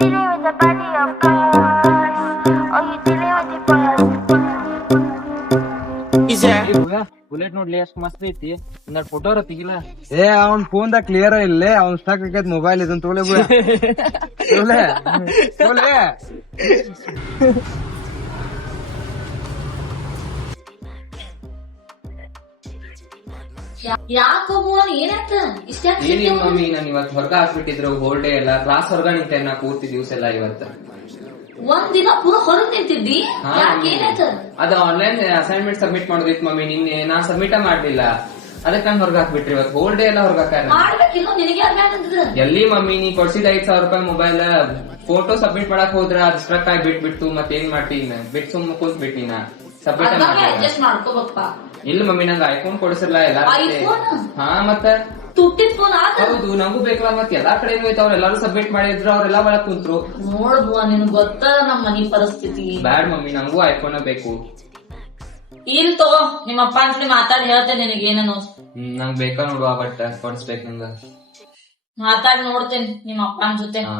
dealing with the body of cars, or you dealing with the boy. Bullet ನೋಡ್ಲಿ ಎಷ್ಟು ಮಸ್ತ್ ಐತಿ ಒಂದ್ ಫೋಟೋ ತೆಗಿಲ್ಲ. ಏ ಅವ್ನ್ ಫೋನ್ ದಾಗ ಕ್ಲಿಯರ್ ಇಲ್ಲೇ ಅವ್ನ್ ಸ್ಟಾಕ್ ಆಗೈತ್ ಮೊಬೈಲ್ ಇದನ್ ತೋಲೆ ತೋಲೆ ತೋಲೆ ಯಾಕೋ ಮೋಹನ್ ಏನಾಯ್ತ ಇಷ್ಟ ಏನಿಲ್ಲ ಮಮ್ಮಿ, ನಾನು ಇವತ್ತು ಹೊರಗ ಹಾಕ್ಬಿಟ್ಟಿದ್ರು ಹೋಲ್ ಡೇ ಎಲ್ಲ ಕ್ಲಾಸ್ ಹೊರಗ ನಿಂತೆ ನಾ ಪೂರ್ತಿ ದಿವಸ ಎಲ್ಲ ಇವತ್ತು. ಒಂದ್ ದಿನ ಪೂರ ಹೊರಗ್ ನಿಂತಿದ್ದಿ, ಯಾಕೆ ಏನಾಯ್ತ? ಅದು ಆನ್ಲೈನ್ ಅಸೈನ್ಮೆಂಟ್ ಸಬ್ಮಿಟ್ ಮಾಡೋದಿತ್ತು ಮಮ್ಮಿ, ನಿನ್ನೆ ನಾ ಸಬ್ಮಿಟ್ ಮಾಡ್ಲಿಲ್ಲ, ಅದಕ್ಕೆ ನಾನು ಹೊರಗ ಹಾಕ್ಬಿಟ್ರಿ ಇವತ್ತು ಹೋಲ್ ಡೇ ಎಲ್ಲ ಹೊರಗ ಹಾಕ. ಮಾಡ್ಬೇಕಿಲ್ಲ ನಿನಗೆ ಅರ್ಥ ಎಲ್ಲಿ ಮಮ್ಮಿ ನೀ ಕೊಡ್ಸಿದ 5,000 ರೂಪಾಯಿ ಮೊಬೈಲ್ ಫೋಟೋ ಸಬ್ಮಿಟ್ ಮಾಡಕ್ ಹೋದ್ರ ಅದ್ ಸ್ಟ್ರಕ್ ಆಗಿ ಬಿಟ್ಬಿಟ್ಟು ಮತ್ತೇನ್ ಮಾಡ್ತೀನಿ ಬಿಟ್ ಸುಮ್ಮ ಕೂತ್ ಬಿಟ್ಟಿ ನಾ ಸಬ್ಮಿಟ್ ಅಡ್ಜಸ್ಟ್ ಮಾಡ್ಕೋಬೇಕಪ್ಪ. ಇಲ್ಲ ಮಮ್ಮಿ ನಂಗೆ ಐಫೋನ್ ಕೊಡಿಸಿರ್ಲ ಎಲ್ಲ. ಹಾ ಮತ್ತ ತುಟ್ಟಿದ್ ಫೋನ್ ಆತ. ಹೌದು ನಂಗೂ ಬೇಕಲ್ಲ, ಮತ್ತೆ ಎಲ್ಲಾ ಕಡೆ ಐತೆ ಅವ್ರೆಲ್ಲಾರು ಸಬ್ಮಿಟ್ ಮಾಡಿದ್ರು, ಅವ್ರೆಲ್ಲ ಒಳಗ್ ಕುಂತ್ರು. ನೋಡ್ಬುವ ನಿನ್ ಗೊತ್ತದ ನಮ್ ಮನಿ ಪರಿಸ್ಥಿತಿ. ಬ್ಯಾಡ್ ಮಮ್ಮಿ, ನಂಗೂ ಐಫೋನ್ ಬೇಕು. ಇಲ್ ತಗೋ, ನಿಮ್ಮ ಅಪ್ಪ ಜೊತೆ ಮಾತಾಡಿ ಹೇಳ್ತೇನೆ ನಿನಗೆ ಏನೋ. ನಂಗ್ ಬೇಕಾ ನೋಡುವ, ಬಟ್ ಕೊಡಿಸ್ಬೇಕು ನಂಗ. ಮಾತಾಡಿ ನೋಡ್ತೇನೆ ನಿಮ್ಮ ಅಪ್ಪನ ಜೊತೆ. ಹಾ